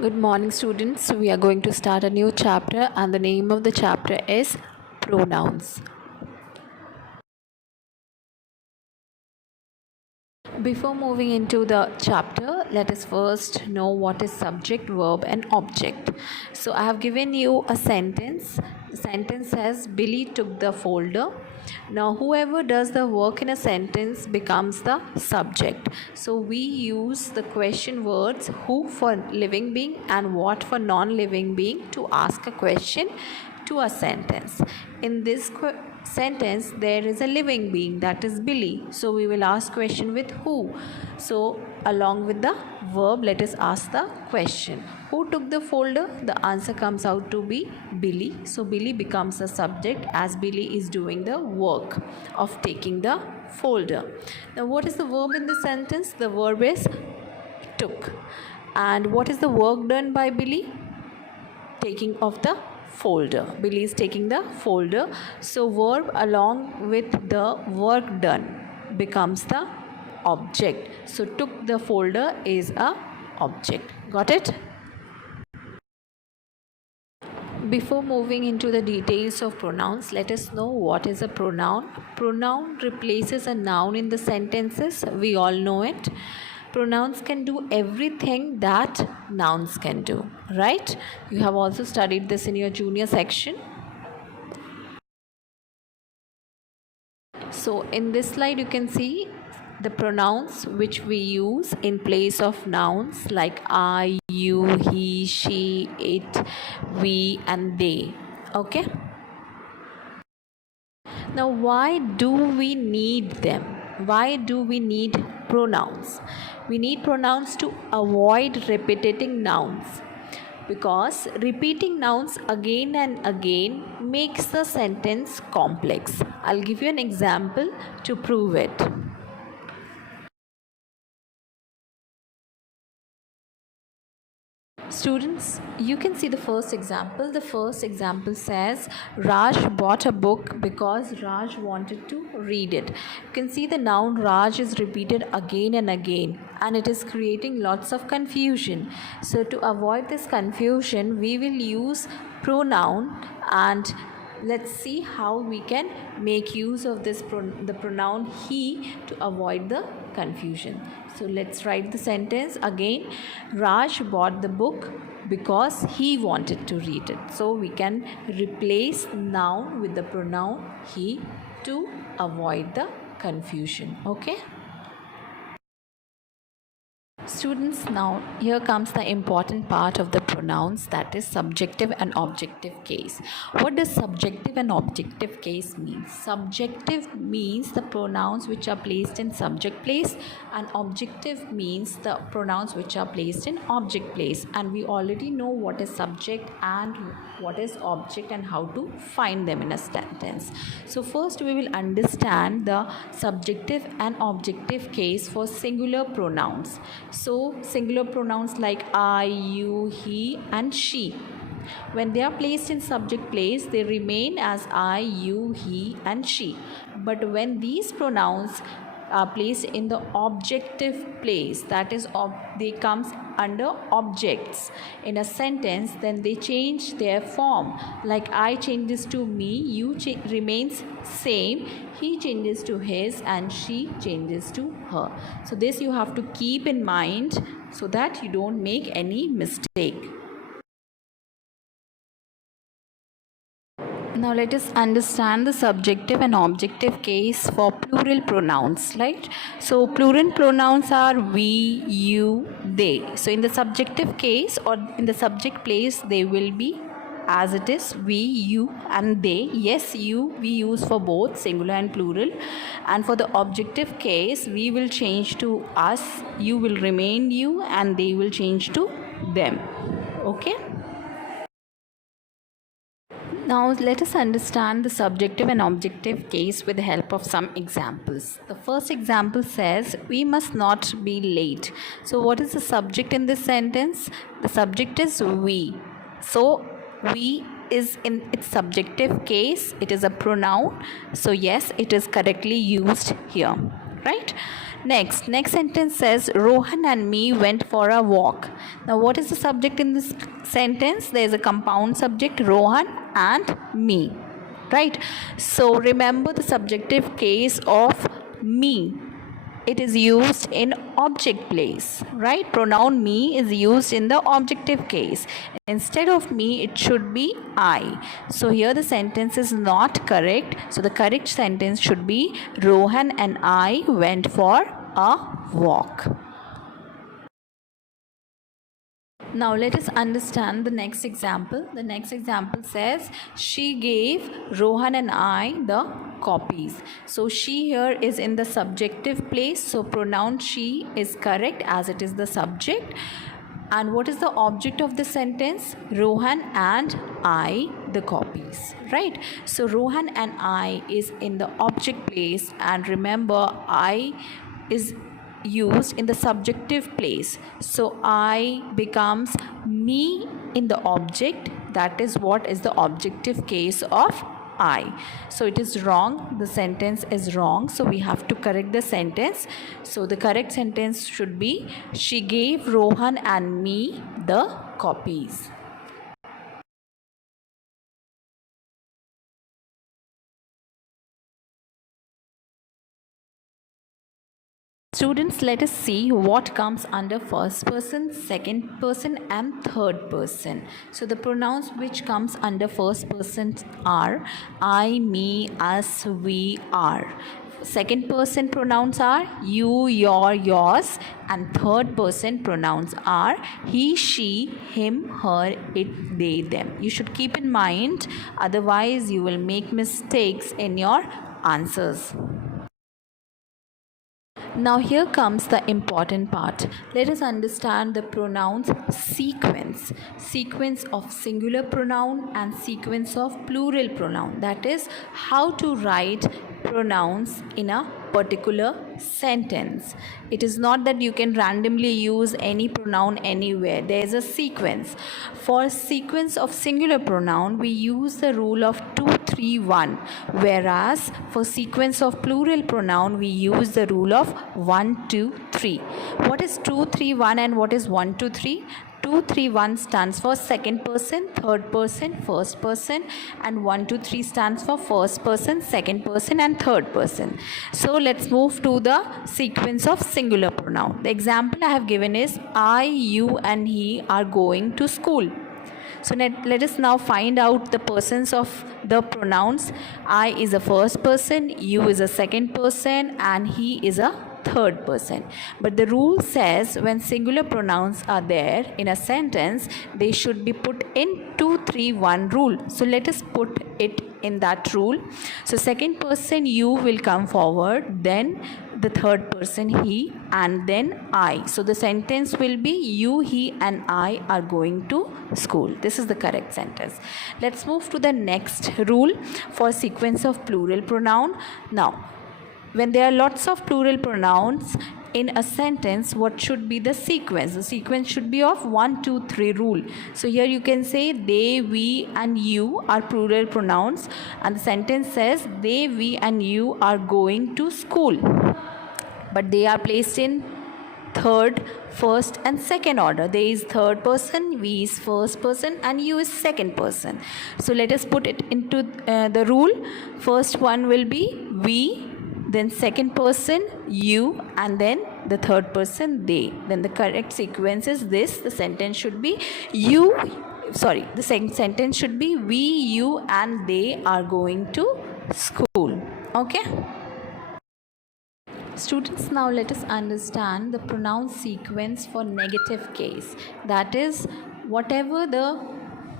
Good morning, students. We are going to start a new chapter, and the name of the chapter is Pronouns. Before moving into the chapter, let us first know what is subject, verb, and object. So, I have given you a sentence. The sentence says, Billy took the folder. Now, whoever does the work in a sentence becomes the subject. So, we use the question words who for living being and what for non living being to ask a question to a sentence. In this sentence there is a living being, that is Billy, so we will ask question with who. So along with the verb, let us ask the question, who took the folder? The answer comes out to be Billy, so Billy becomes the subject as Billy is doing the work of taking the folder. Now what is the verb in the sentence? The verb is took. And what is the work done by Billy? Taking of the folder. Billy is taking the folder. So verb along with the work done becomes the object. So took the folder is a object. Got it? Before moving into the details of pronouns, let us know what is a pronoun. Pronoun replaces a noun in the sentences. We all know it. Pronouns can do everything that nouns can do, right? You have also studied this in your junior section. So in this slide you can see the pronouns which we use in place of nouns like I, you, he, she, it, we and they. Okay? Now why do we need them? Why do we need pronouns? We need pronouns to avoid repeating nouns, because repeating nouns again and again makes the sentence complex. I'll give you an example to prove it. Students, you can see the first example. The first example says Raj bought a book because Raj wanted to read it. You can see the noun Raj is repeated again and again, and it is creating lots of confusion. So to avoid this confusion, we will use pronoun, and let's see how we can make use of this the pronoun he to avoid the confusion. So let's write the sentence again. Raj bought the book because he wanted to read it. So we can replace noun with the pronoun he to avoid the confusion. Okay? Students, now here comes the important part of the pronouns, that is subjective and objective case. What does subjective and objective case mean? Subjective means the pronouns which are placed in subject place, and objective means the pronouns which are placed in object place. And we already know what is subject and what is object and how to find them in a sentence. So first we will understand the subjective and objective case for singular pronouns. So singular pronouns like I, you, he and she, when they are placed in subject place, they remain as I, you, he and she. But when these pronouns are placed in the objective place, that is they comes under objects in a sentence, then they change their form. Like I changes to me, you remains same, he changes to his and she changes to her. So this you have to keep in mind so that you don't make any mistake. Now let us understand the subjective and objective case for plural pronouns, right? So plural pronouns are we, you, they. So in the subjective case or in the subject place, they will be as it is, we, you and they. Yes, you we use for both singular and plural. And for the objective case, we will change to us, you will remain you and they will change to them. Okay? Now let us understand the subjective and objective case with the help of some examples. The first example says, we must not be late. So what is the subject in this sentence? The subject is we. So we is in its subjective case. It is a pronoun. So yes, it is correctly used here. Right? Next sentence says Rohan and me went for a walk. Now what is the subject in this sentence? There is a compound subject, Rohan and me, right? So remember the subjective case of me, it is used in object place, right? Pronoun me is used in the objective case. Instead of me, it should be I. So here the sentence is not correct. So the correct sentence should be Rohan and I went for a walk. Now let us understand the next example. The next example says she gave Rohan and I the copies. So she here is in the subjective place. So pronoun she is correct as it is the subject. And what is the object of the sentence? Rohan and I the copies, right? So Rohan and I is in the object place, and remember I is used in the subjective place. So I becomes me in the object. That is what is the objective case of I. So it is wrong. The sentence is wrong. So we have to correct the sentence. So the correct sentence should be she gave Rohan and me the copies. Students, let us see what comes under first person, second person and third person. So the pronouns which comes under first person are I, me, us, we, are. Second person pronouns are you, your, yours, and third person pronouns are he, she, him, her, it, they, them. You should keep in mind, otherwise you will make mistakes in your answers. Now here comes the important part. Let us understand the pronouns sequence of singular pronoun and sequence of plural pronoun. That is how to write pronouns in a particular sentence. It is not that you can randomly use any pronoun anywhere. There is a sequence. For sequence of singular pronoun, we use the rule of 2-3-1, whereas for sequence of plural pronoun, we use the rule of 1-2-3. What is 2-3-1 and what is 1-2-3? 2-3-1 stands for second person, third person, first person, and 1-2-3 stands for first person, second person, and third person. So let's move to the sequence of singular pronoun. The example I have given is I, you, and he are going to school. So let us now find out the persons of the pronouns. I is a first person, you is a second person, and he is a third person. But the rule says when singular pronouns are there in a sentence, they should be put in 2-3-1 rule. So let us put it in that rule. So second person you will come forward, then the third person he, and then I. So the sentence will be you, he, and I are going to school. This is the correct sentence. Let's move to the next rule for sequence of plural pronoun. Now, when there are lots of plural pronouns in a sentence, what should be the sequence? The sequence should be of 1-2-3 rule. So here you can say they, we, and you are plural pronouns, and the sentence says they, we, and you are going to school. But they are placed in third, first, and second order. They is third person, we is first person, and you is second person. So let us put it into the rule. First one will be we, then second person you, and then the third person they. Then the correct sequence is this. The sentence should be the second sentence should be we, you, and they are going to school. Okay. Students, now let us understand the pronoun sequence for negative case. That is, whatever the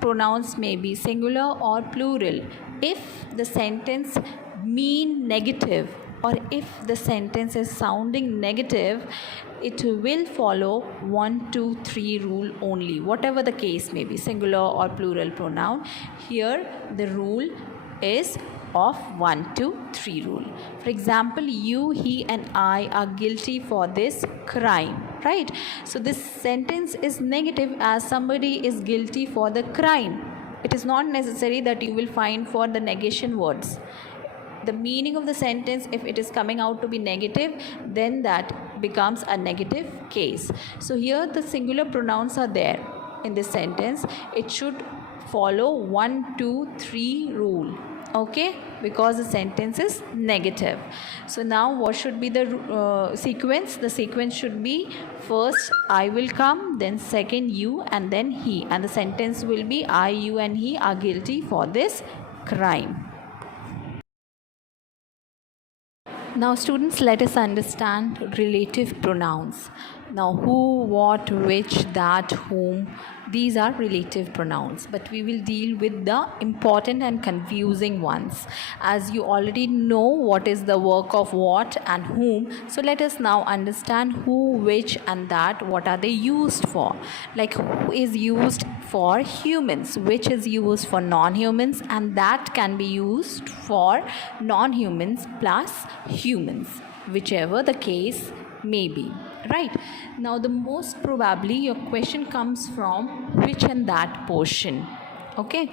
pronouns may be, singular or plural, if the sentence mean negative, or if the sentence is sounding negative, it will follow 1-2-3 rule only, whatever the case may be, singular or plural pronoun. Here the rule is of 1-2-3 rule. For example, you, he, and I are guilty for this crime, right? So this sentence is negative as somebody is guilty for the crime. It is not necessary that you will find for the negation words. the meaning of the sentence, if it is coming out to be negative, then that becomes a negative case. So here the singular pronouns are there in this sentence. It should follow 1 2 3 rule, okay, because the sentence is negative. So now what should be the sequence? The sequence should be first I will come, then second you, and then he, and the sentence will be I, you and he are guilty for this crime. Now students, let us understand relative pronouns. Now who, what, which, that, whom, these are relative pronouns, but we will deal with the important and confusing ones. As you already know what is the work of what and whom, so let us now understand who, which and that, what are they used for. Like who is used for humans, which is used for non-humans, and that can be used for non-humans plus humans, whichever the case may be, right? Now the most probably your question comes from which and that portion, okay?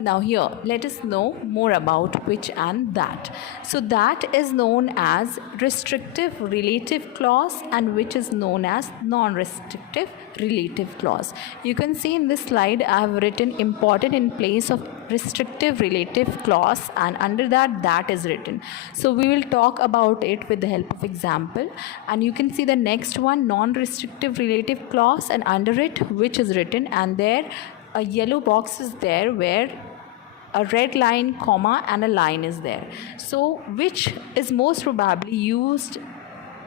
Now here let us know more about which and that. So that is known as restrictive relative clause, and which is known as non-restrictive relative clause. You can see in this slide I have written important in place of restrictive relative clause, and under that is written. So we will talk about it with the help of example, and you can see the next one, non-restrictive relative clause, and under it which is written, and there a yellow box is there where a red line, comma, and a line is there. So which is most probably used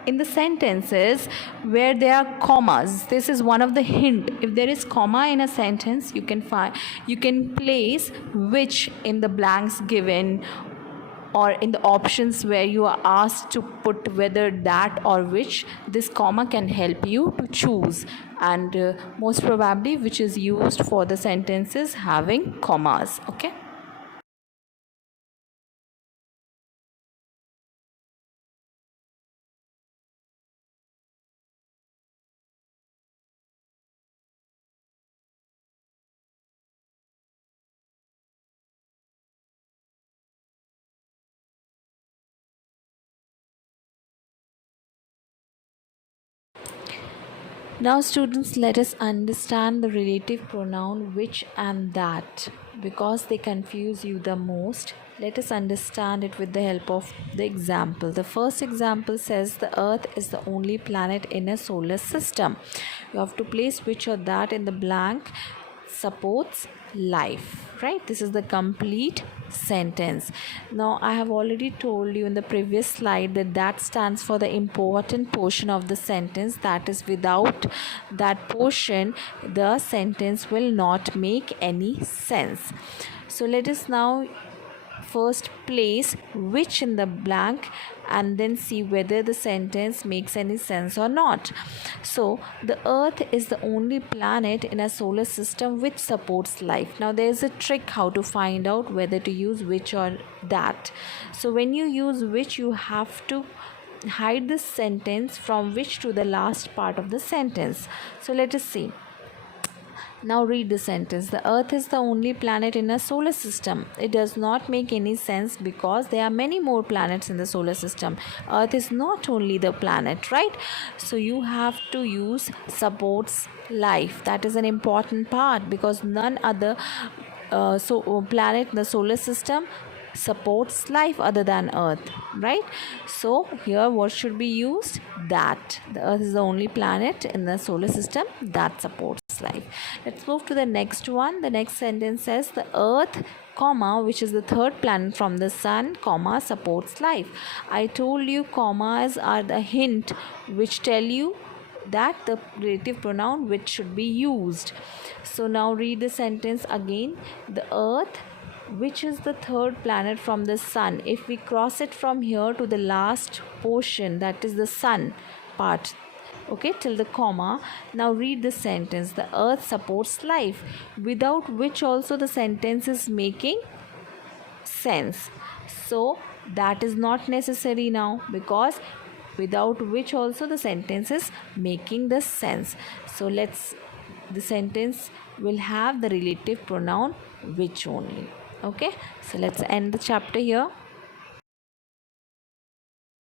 in the sentences where there are commas. This is one of the hint. If there is comma in a sentence, you can place which in the blanks given, or in the options where you are asked to put whether that or which. This comma can help you to choose, and most probably which is used for the sentences having commas, okay? Now students, let us understand the relative pronoun which and that, because they confuse you the most. Let us understand it with the help of the example. The first example says the earth is the only planet in a solar system. You have to place which or that in the blank supports life, right? This is the complete sentence. Now I have already told you in the previous slide that that stands for the important portion of the sentence, that is without that portion the sentence will not make any sense. So let us now first place which in the blank and then see whether the sentence makes any sense or not. So the earth is the only planet in a solar system which supports life. Now there is a trick how to find out whether to use which or that. So when you use which, you have to hide the sentence from which to the last part of the sentence. So let us see. Now read the sentence. The earth is the only planet in a solar system. It does not make any sense because there are many more planets in the solar system. Earth is not only the planet, right? So you have to use supports life. That is an important part, because none other planet in the solar system supports life other than earth, right? So here what should be used? That the earth is the only planet in the solar system that supports life. Let's move to the next one. The next sentence says the earth, comma, which is the third planet from the sun, comma, supports life. I told you commas are the hint which tell you that the relative pronoun which should be used. So now read the sentence again. The earth, which is the third planet from the sun. If we cross it from here to the last portion, that is the sun part, okay, till the comma. Now read the sentence. The earth supports life, without which also the sentence is making sense. So that is not necessary now, because without which also the sentence is making the sense. So the sentence will have the relative pronoun which only. Okay, so let's end the chapter here.